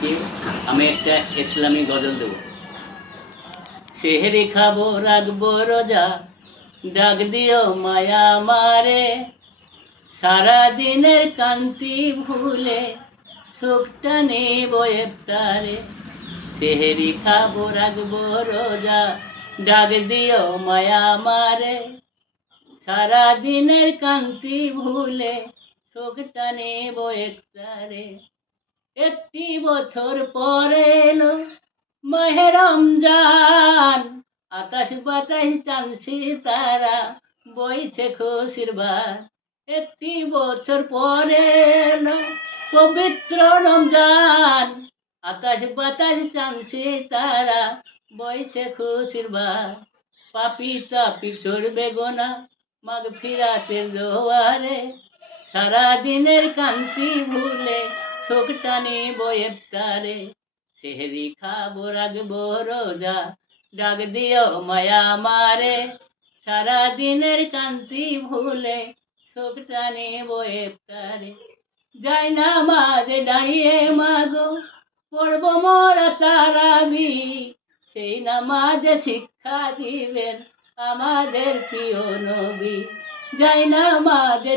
কি আমি একটা ইসলামী গজল দেব। সেহরি খাবো রাখবো রোজা, ডাক দিও মায়া মারে, সারা দিনের কান্তি ভুলে সুখটা নেব ইফতারে। সেহরি খাবো রাখবো রোজা, ডাক দিও মায়া মারে, সারা দিনের কান্তি ভুলে সুখটা নেব ইফতারে। একটি বছর পরে এলো মাহে রমজান, আকাশ বাতাস চাঁদ সিতারা বইছে খুশির বান। একটি বছর পরে এলো পবিত্র রমজান, আকাশ বাতাস চাঁদ সিতারা বইছে খুশির বান। পাপি তাপি চড়বে গোনা মাগফিরাতের জোয়ারে, সারা দিনের কান্তি ভুলে সুখটা নিব ইফতারে। সেহরি খাবো রাখবো রোজা, ডাক দিও মায়া মারে, সারা দিনের কান্তি ভুলে সুখটা নিব ইফতারে। যাই নামাজে দাঁড়িয়ে মাগো পড়বো মোরা তারাবি, সেই নামাজে শিক্ষা দিবেন আমাদের প্রিয় নবী। যাই নামাজে